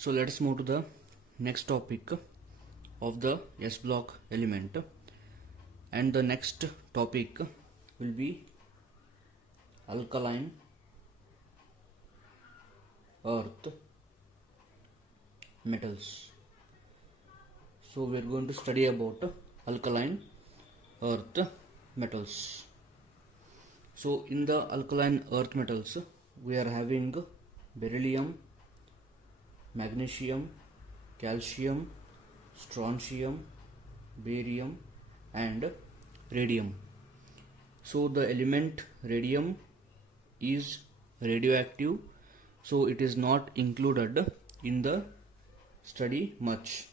So let's move to the next topic of the S block element, and the next topic will be alkaline earth metals. So we are going to study about alkaline earth metals. So in the alkaline earth metals we are having beryllium, magnesium, calcium, strontium, barium and radium. So the element radium is radioactive, so it is not included in the study much.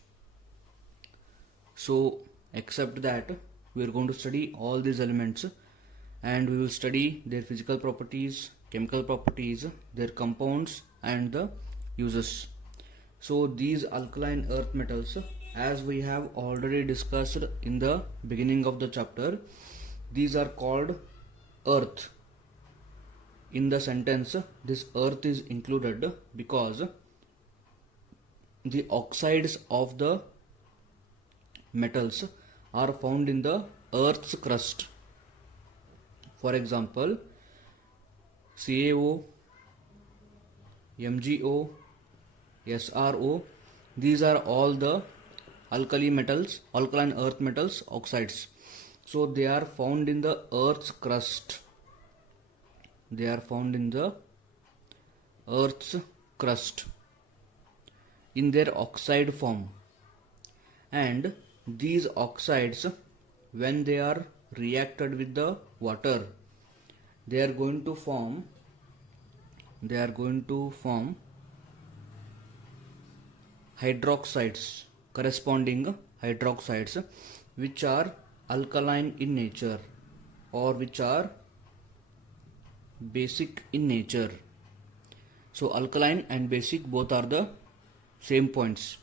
So except that we are going to study all these elements, and we will study their physical properties, chemical properties, their compounds and the uses. So these alkaline earth metals, as we have already discussed in the beginning of the chapter, these are called earth. In the sentence, this earth is included because the oxides of the metals are found in the earth's crust. For example, CaO, MgO, SrO, these are all the alkaline earth metals oxides. So they are found in the earth's crust. They are found in the earth's crust in their oxide form. And these oxides, when they are reacted with the water, they are going to form hydroxides, corresponding hydroxides, which are alkaline in nature or which are basic in nature. So alkaline and basic both are the same points.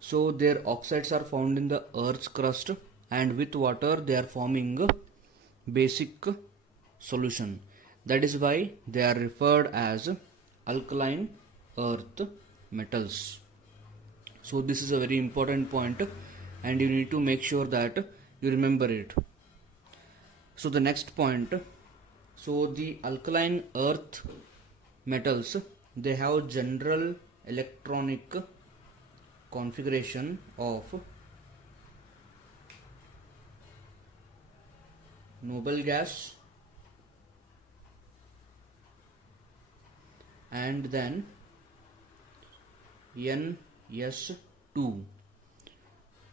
So their oxides are found in the earth's crust, and with water they are forming basic solution. That is why they are referred as alkaline earth metals. So this is a very important point, and you need to make sure that you remember it. So the next point, so the alkaline earth metals, they have general electronic configuration of noble gas and then NS2.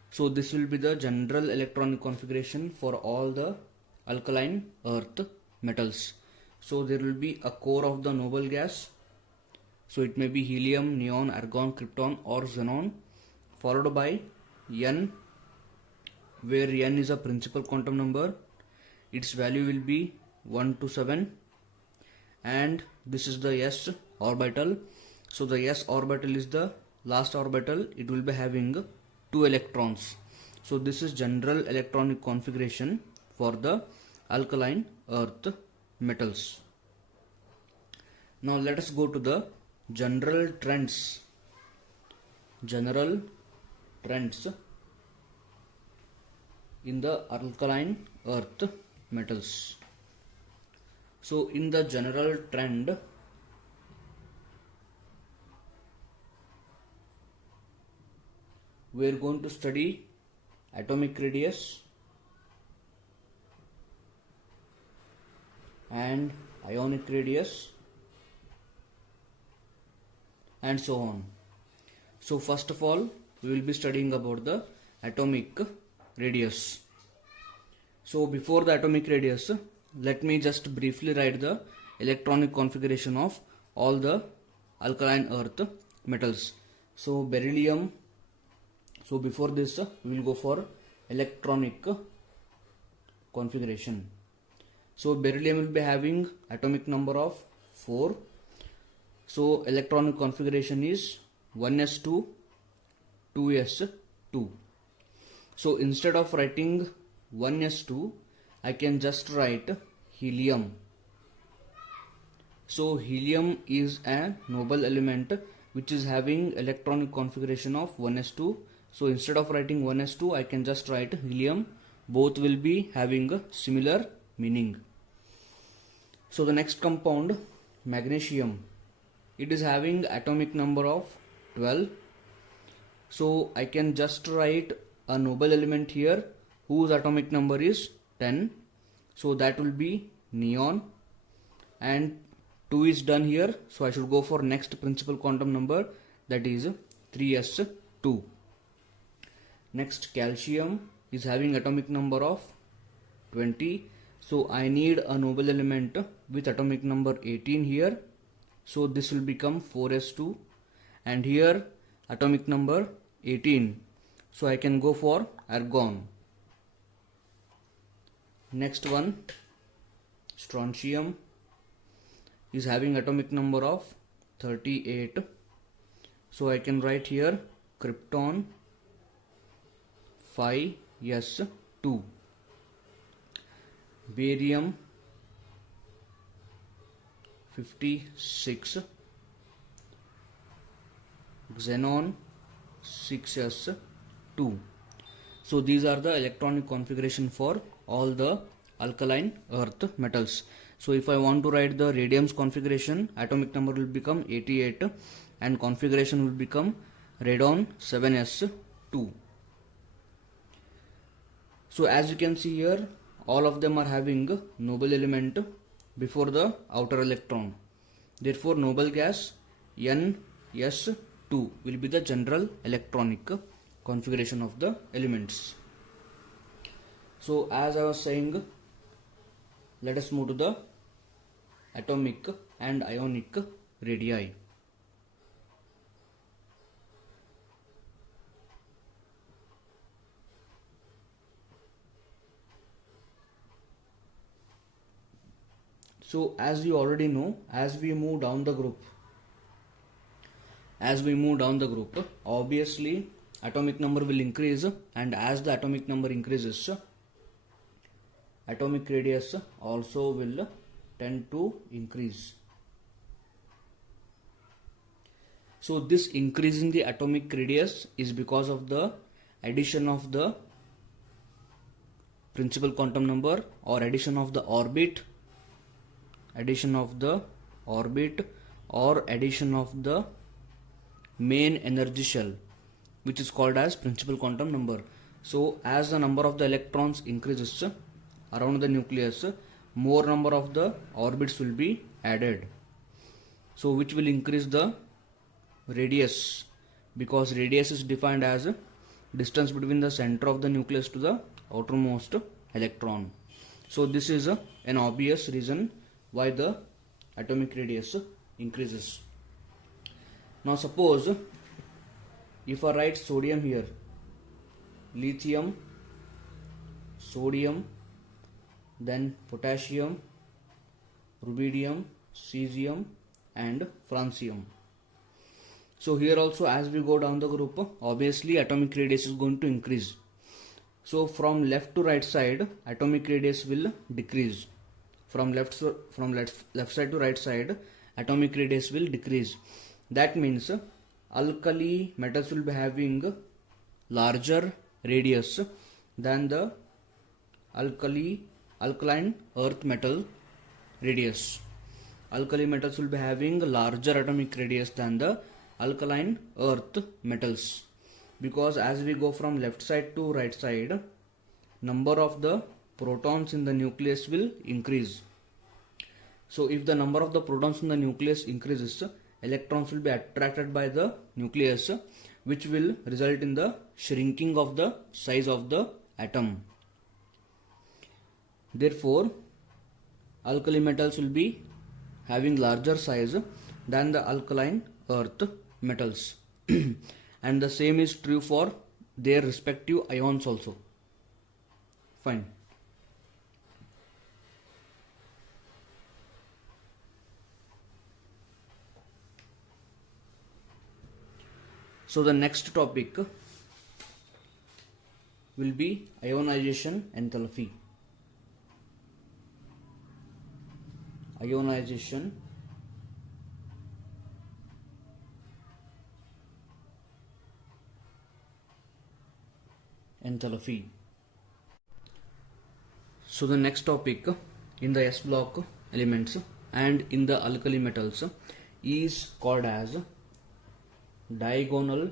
So this will be the general electronic configuration for all the alkaline earth metals. So there will be a core of the noble gas. So it may be helium, neon, argon, krypton or xenon, followed by N, where N is a principal quantum number. Its value will be 1 to 7, and this is the S orbital. So the S orbital is the last orbital. It will be having 2 electrons. So this is general electronic configuration for the alkaline earth metals. Now let us go to the general trends in the alkaline earth metals. So in the general trend, we are going to study atomic radius and ionic radius and so on. So first of all, we will be studying about the atomic radius. So before the atomic radius, let me just briefly write the electronic configuration of all the alkaline earth metals. So beryllium. So before this, we will go for electronic configuration. So beryllium will be having atomic number of 4. So electronic configuration is 1s2, 2s2. So instead of writing 1s2, I can just write helium. So helium is a noble element which is having electronic configuration of 1s2. So instead of writing 1s2, I can just write helium. Both will be having a similar meaning. So the next compound, magnesium, it is having atomic number of 12. So I can just write a noble element here whose atomic number is 10. So that will be neon, and 2 is done here. So I should go for next principal quantum number, that is 3s2. Next, calcium is having atomic number of 20. So I need a noble element with atomic number 18 here. So this will become 4s2, and here atomic number 18. So I can go for argon. Next one, strontium is having atomic number of 38. So I can write here krypton 5s2. Barium 56. Xenon 6s2. So these are the electronic configuration for all the alkaline earth metals. So if I want to write the radium's configuration, atomic number will become 88 and configuration will become radon 7s2. So as you can see here, all of them are having noble element before the outer electron. Therefore noble gas NS2 will be the general electronic configuration of the elements. So as I was saying, let us move to the atomic and ionic radii. So as you already know, as we move down the group, obviously atomic number will increase, and as the atomic number increases, atomic radius also will tend to increase. So this increase in the atomic radius is because of the addition of the principal quantum number, or addition of the orbit, or addition of the main energy shell, which is called as principal quantum number. So as the number of the electrons increases around the nucleus, more number of the orbits will be added, so which will increase the radius, because radius is defined as distance between the center of the nucleus to the outermost electron. So this is an obvious reason why the atomic radius increases. Now suppose if I write sodium here, lithium, sodium, then potassium, rubidium, cesium and francium. So here also, as we go down the group, obviously atomic radius is going to increase. So from left to right side, atomic radius will decrease. From left side to right side, atomic radius will decrease. That means alkali metals will be having larger radius than the alkaline earth metal radius. Alkali metals will be having larger atomic radius than the alkaline earth metals, because as we go from left side to right side, number of the protons in the nucleus will increase. So if the number of the protons in the nucleus increases, electrons will be attracted by the nucleus, which will result in the shrinking of the size of the atom. Therefore alkali metals will be having larger size than the alkaline earth metals and the same is true for their respective ions also. Fine. So the next topic will be ionization enthalpy. Ionization enthalpy. So the next topic in the S block elements and in the alkali metals is called as diagonal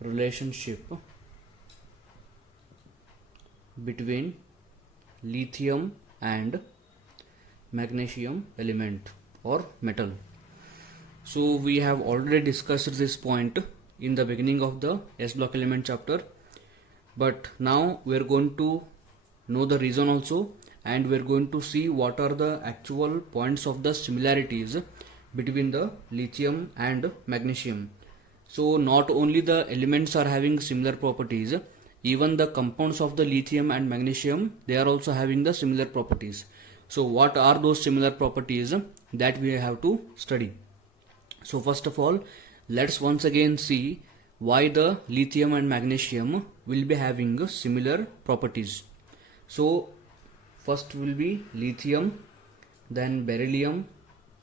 relationship between lithium and magnesium element or metal. So we have already discussed this point in the beginning of the S block element chapter, but now we are going to know the reason also, and we are going to see what are the actual points of the similarities between the lithium and magnesium. So not only the elements are having similar properties, even the compounds of the lithium and magnesium, they are also having the similar properties. So what are those similar properties that we have to study? So first of all, let's once again see why the lithium and magnesium will be having similar properties. So first will be lithium, then beryllium,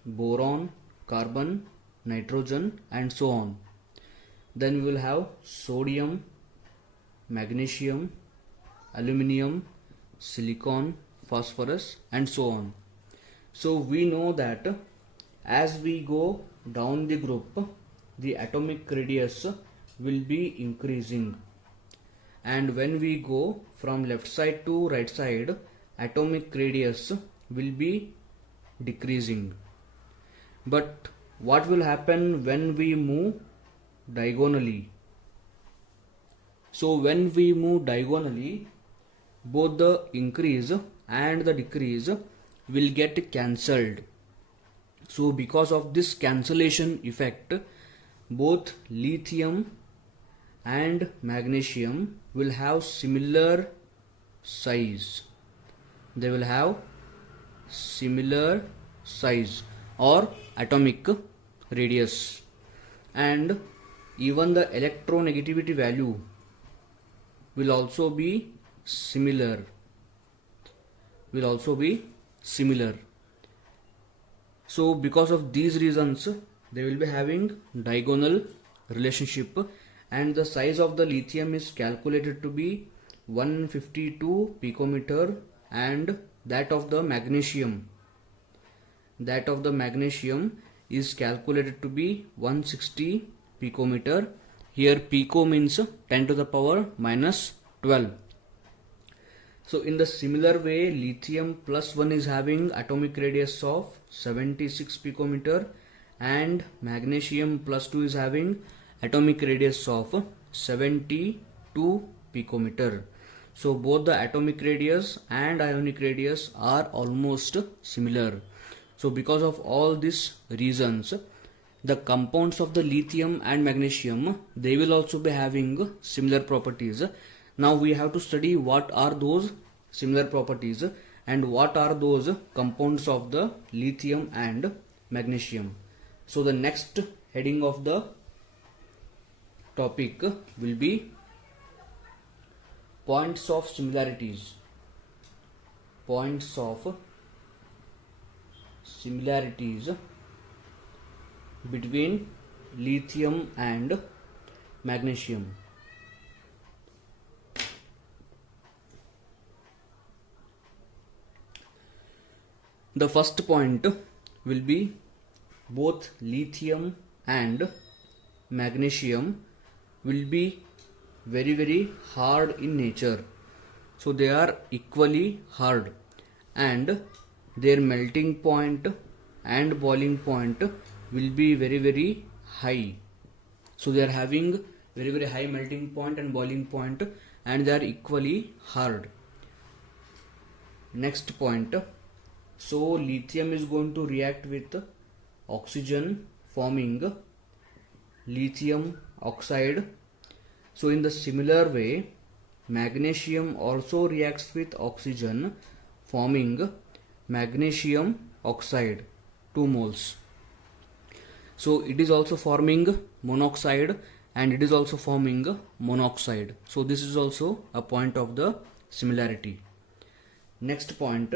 boron, carbon, nitrogen, and so on. Then we will have sodium, magnesium, aluminium, silicon, phosphorus, and so on. So we know that as we go down the group, the atomic radius will be increasing, and when we go from left side to right side, atomic radius will be decreasing. But what will happen when we move diagonally? So when we move diagonally, both the increase and the decrease will get cancelled. So because of this cancellation effect, both lithium and magnesium will have similar size. They will have similar size or atomic radius, and even the electronegativity value will also be similar. So because of these reasons, they will be having diagonal relationship, and the size of the lithium is calculated to be 152 picometer, and that of the magnesium is calculated to be 160 picometer. Here pico means 10 to the power minus 12. So in the similar way, lithium plus 1 is having atomic radius of 76 picometer, and magnesium plus 2 is having atomic radius of 72 picometer. So both the atomic radius and ionic radius are almost similar. So because of all these reasons, the compounds of the lithium and magnesium, they will also be having similar properties. Now we have to study what are those similar properties and what are those compounds of the lithium and magnesium. So the next heading of the topic will be points of similarities. Points of similarities between lithium and magnesium. The first point will be both lithium and magnesium will be very hard in nature. So they are equally hard, and their melting point and boiling point will be very high. So they are having very high melting point and boiling point, and they are equally hard. Next point, so lithium is going to react with oxygen forming lithium oxide. So in the similar way, magnesium also reacts with oxygen forming magnesium oxide, 2 moles. So it is also forming monoxide and it is also forming monoxide. So this is also a point of the similarity. Next point,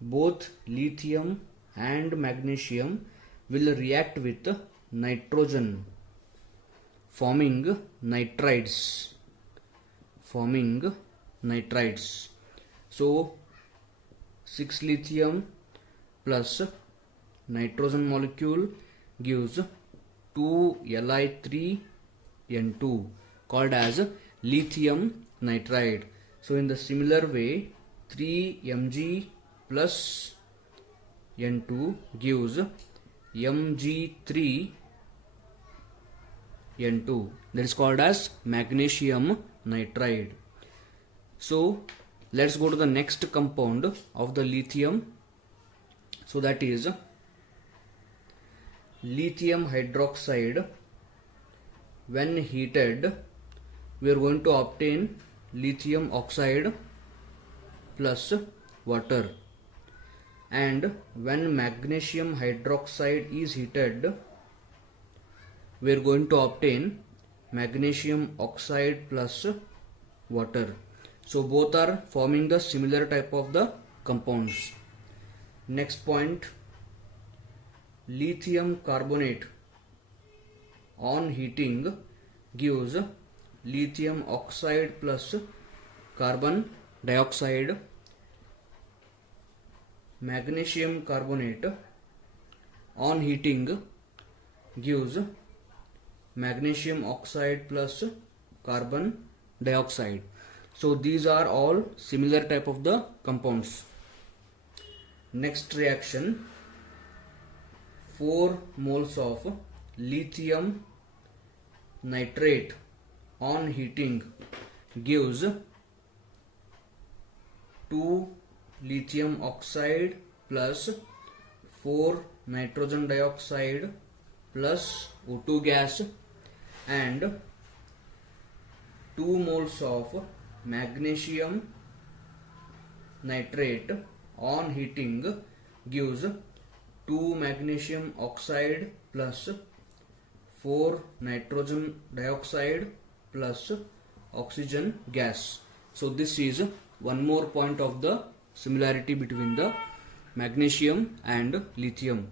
both lithium and magnesium will react with nitrogen forming nitrides. So 6 lithium plus nitrogen molecule gives 2 Li3N2 called as lithium nitride. So in the similar way, 3 Mg plus N2 gives Mg3N2, that is called as magnesium nitride. So let's go to the next compound of the lithium. So that is lithium hydroxide. When heated, we are going to obtain lithium oxide plus water, and when magnesium hydroxide is heated, we are going to obtain magnesium oxide plus water. So both are forming the similar type of the compounds. Next point, lithium carbonate on heating gives lithium oxide plus carbon dioxide. Magnesium carbonate on heating gives magnesium oxide plus carbon dioxide. So these are all similar type of the compounds. Next reaction, 4 moles of lithium nitrate on heating gives 2 lithium oxide plus 4 nitrogen dioxide plus O2 gas, and 2 moles of magnesium nitrate on heating gives 2 magnesium oxide plus 4 nitrogen dioxide plus oxygen gas. So this is one more point of the similarity between the magnesium and lithium.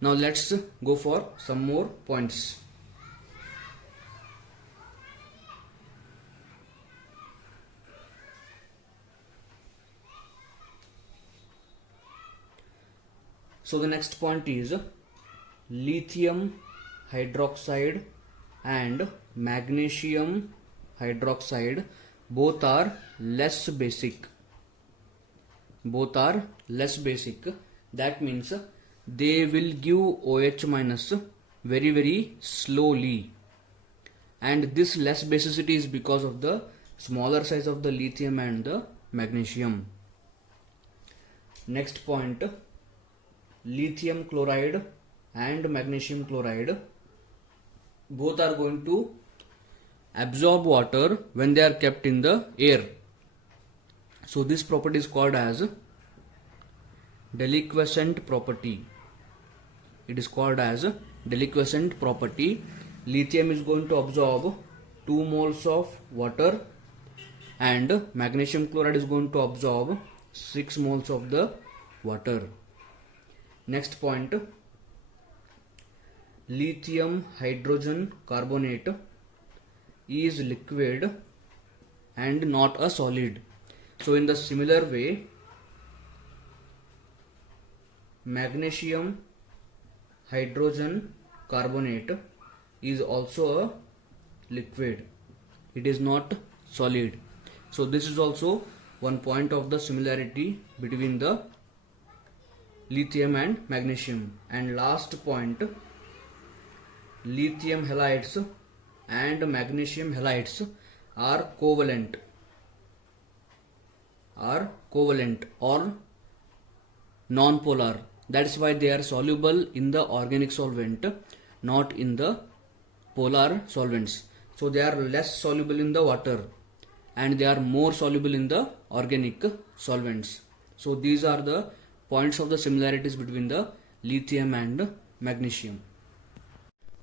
Now let's go for some more points. So the next point is lithium hydroxide and magnesium hydroxide both are less basic. That means they will give OH minus very slowly, and this less basicity is because of the smaller size of the lithium and the magnesium. Next point, lithium chloride and magnesium chloride both are going to absorb water when they are kept in the air. So this property is called as deliquescent property. It is called as deliquescent property. Lithium is going to absorb 2 moles of water, and magnesium chloride is going to absorb 6 moles of the water. Next point, lithium hydrogen carbonate is liquid and not a solid. So in the similar way, magnesium hydrogen carbonate is also a liquid. It is not solid. So this is also one point of the similarity between the lithium and magnesium. And last point, lithium halides and magnesium halides are covalent or non-polar. That's why they are soluble in the organic solvent, not in the polar solvents. So they are less soluble in the water and they are more soluble in the organic solvents. So these are the points of the similarities between the lithium and magnesium.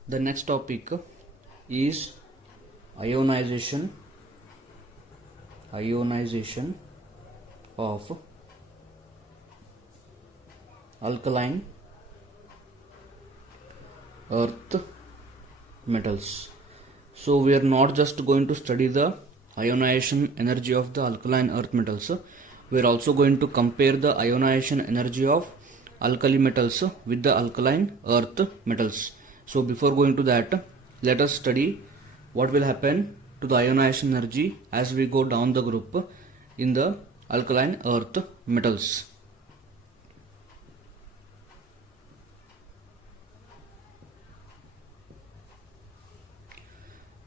The next topic is ionization of alkaline earth metals. So we are not just going to study the ionization energy of the alkaline earth metals, we are also going to compare the ionization energy of alkali metals with the alkaline earth metals. So before going to that, let us study what will happen to the ionization energy as we go down the group in the alkaline earth metals.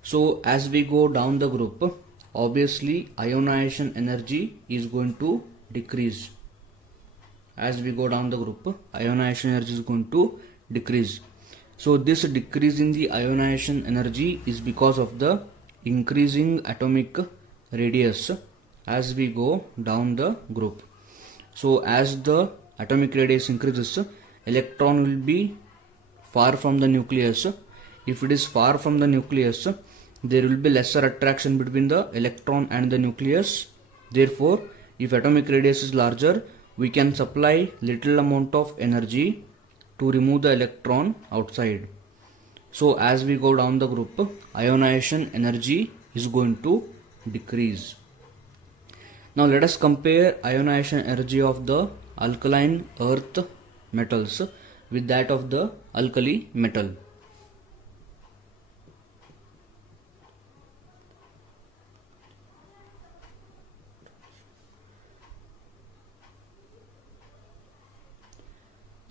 So as we go down the group, obviously ionization energy is going to decrease. As we go down the group, ionization energy is going to decrease. So this decrease in the ionization energy is because of the increasing atomic radius as we go down the group. So as the atomic radius increases, electron will be far from the nucleus. If it is far from the nucleus, there will be lesser attraction between the electron and the nucleus. Therefore, if atomic radius is larger, we can supply little amount of energy to remove the electron outside. So as we go down the group, ionization energy is going to decrease. Now let us compare ionization energy of the alkaline earth metals with that of the alkali metal.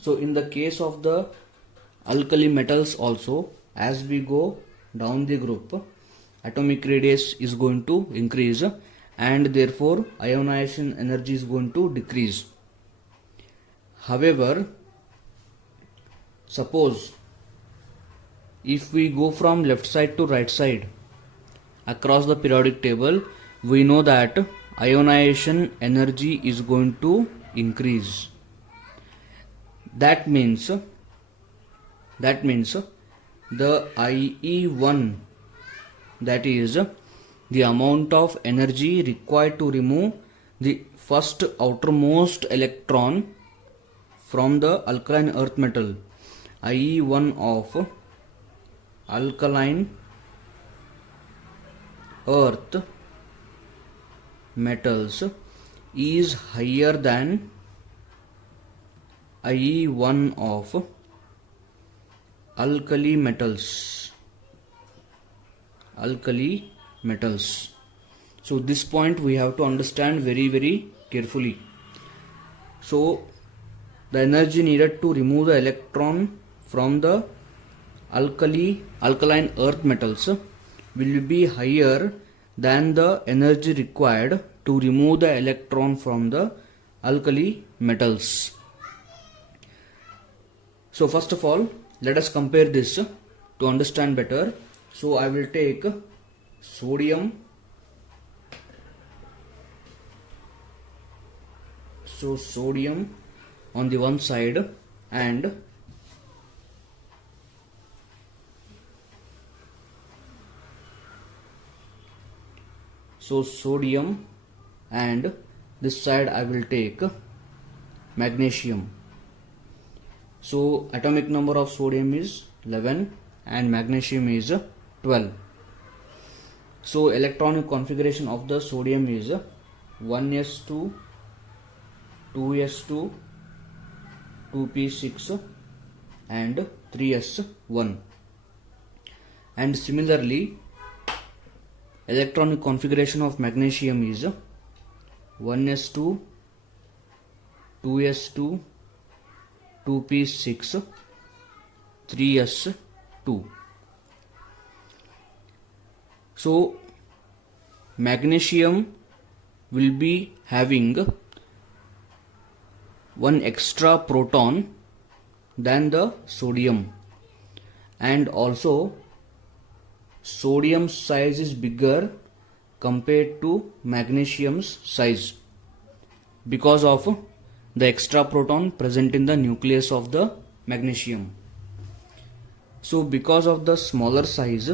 So in the case of the alkali metals also, as we go down the group, atomic radius is going to increase and therefore ionization energy is going to decrease. However, suppose if we go from left side to right side across the periodic table, we know that ionization energy is going to increase. That means the IE1, that is the amount of energy required to remove the first outermost electron from the alkaline earth metal, IE1 of alkaline earth metals is higher than IE1 of alkali metals. So this point we have to understand very carefully. So the energy needed to remove the electron from the alkaline earth metals will be higher than the energy required to remove the electron from the alkali metals. So first of all, let us compare this to understand better. So I will take sodium. So sodium on the one side and this side I will take magnesium. So atomic number of sodium is 11 and magnesium is 12. So electronic configuration of the sodium is 1s2, 2s2, 2p6 and 3s1. And similarly, electronic configuration of magnesium is 1s2, 2s2, 2p6, 3s2. So magnesium will be having one extra proton than the sodium, and also sodium's size is bigger compared to magnesium's size because of the extra proton present in the nucleus of the magnesium. So because of the smaller size,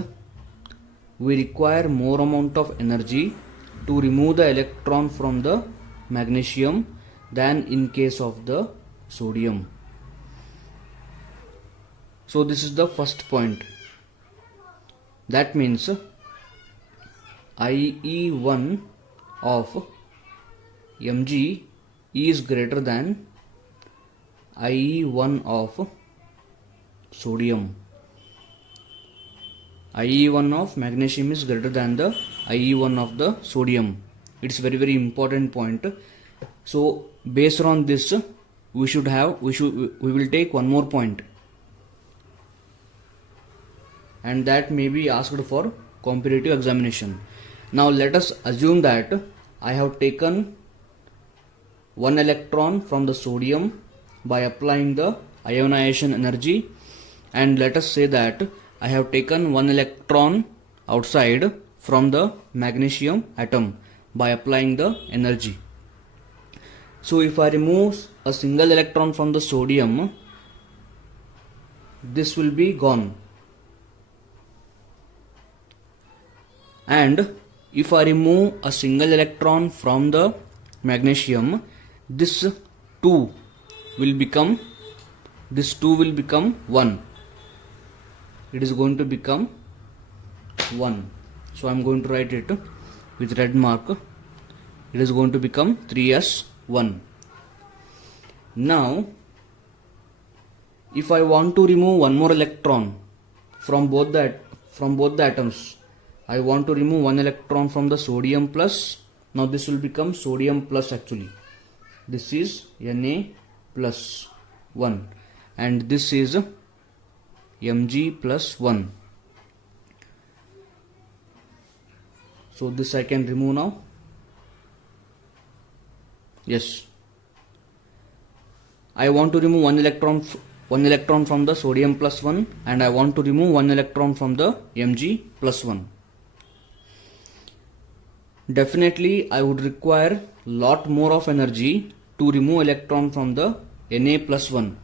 we require more amount of energy to remove the electron from the magnesium than in case of the sodium. So this is the first point. That means IE1 of Mg is greater than IE1 of sodium. IE1 of magnesium is greater than the IE1 of the sodium. It's very important point. So based on this, we will take one more point, and that may be asked for competitive examination. Now let us assume that I have taken one electron from the sodium by applying the ionization energy, and let us say that I have taken one electron outside from the magnesium atom by applying the energy. So if I remove a single electron from the sodium, this will be gone. And if I remove a single electron from the magnesium, this 2 will become 1. It is going to become 1. So I am going to write it with red mark. It is going to become 3s1. Now if I want to remove one more electron from both the atoms, I want to remove one electron from the sodium plus. Now this will become sodium plus actually. This is Na plus 1 and this is Mg plus 1. So this I can remove now. Yes. I want to remove one electron from the sodium plus 1 and I want to remove one electron from the Mg plus 1. Definitely I would require lot more of energy to remove electron from the Na plus 1.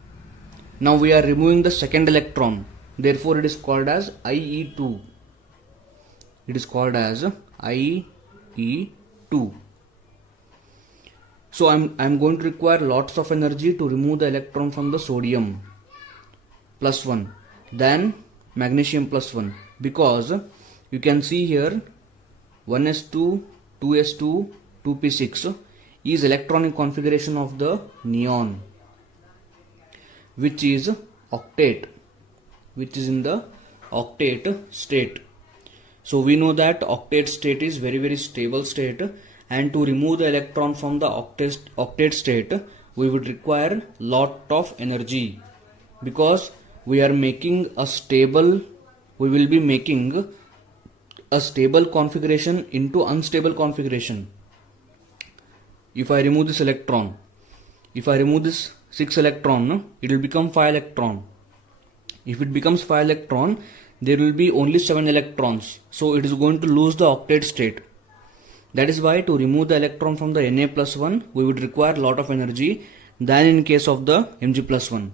Now we are removing the second electron, therefore it is called as IE2. It is called as IE2. So I'm going to require lots of energy to remove the electron from the sodium plus 1 than magnesium plus 1, because you can see here 1s2, 2s2, 2p6 is electronic configuration of the neon, which is octet, which is in the octet state. So we know that octet state is very stable state, and to remove the electron from the octet state we would require lot of energy, because we will be making a stable configuration into unstable configuration. If I remove this electron, if I remove this 6 electron, it will become 5 electron. If it becomes 5 electron, there will be only 7 electrons, so it is going to lose the octet state. That is why to remove the electron from the Na plus 1 we would require lot of energy than in case of the Mg plus 1.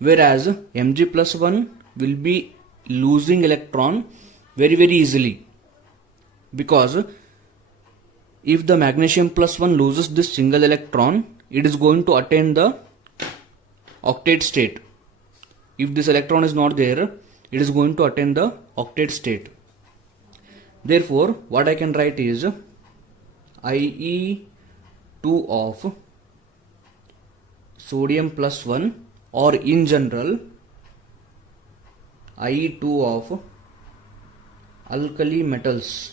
Whereas Mg plus 1 will be losing electron very easily, because if the magnesium plus 1 loses this single electron, it is going to attain the octet state. If this electron is not there, it is going to attain the octet state. Therefore what I can write is IE2 of sodium plus 1, or in general IE2 of alkali metals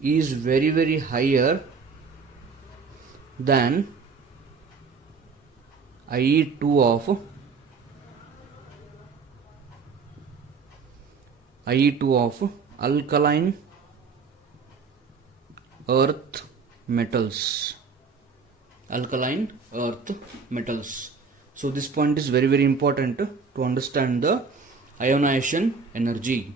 is very higher than IE2 of alkaline earth metals. So this point is very important to understand the ionization energy.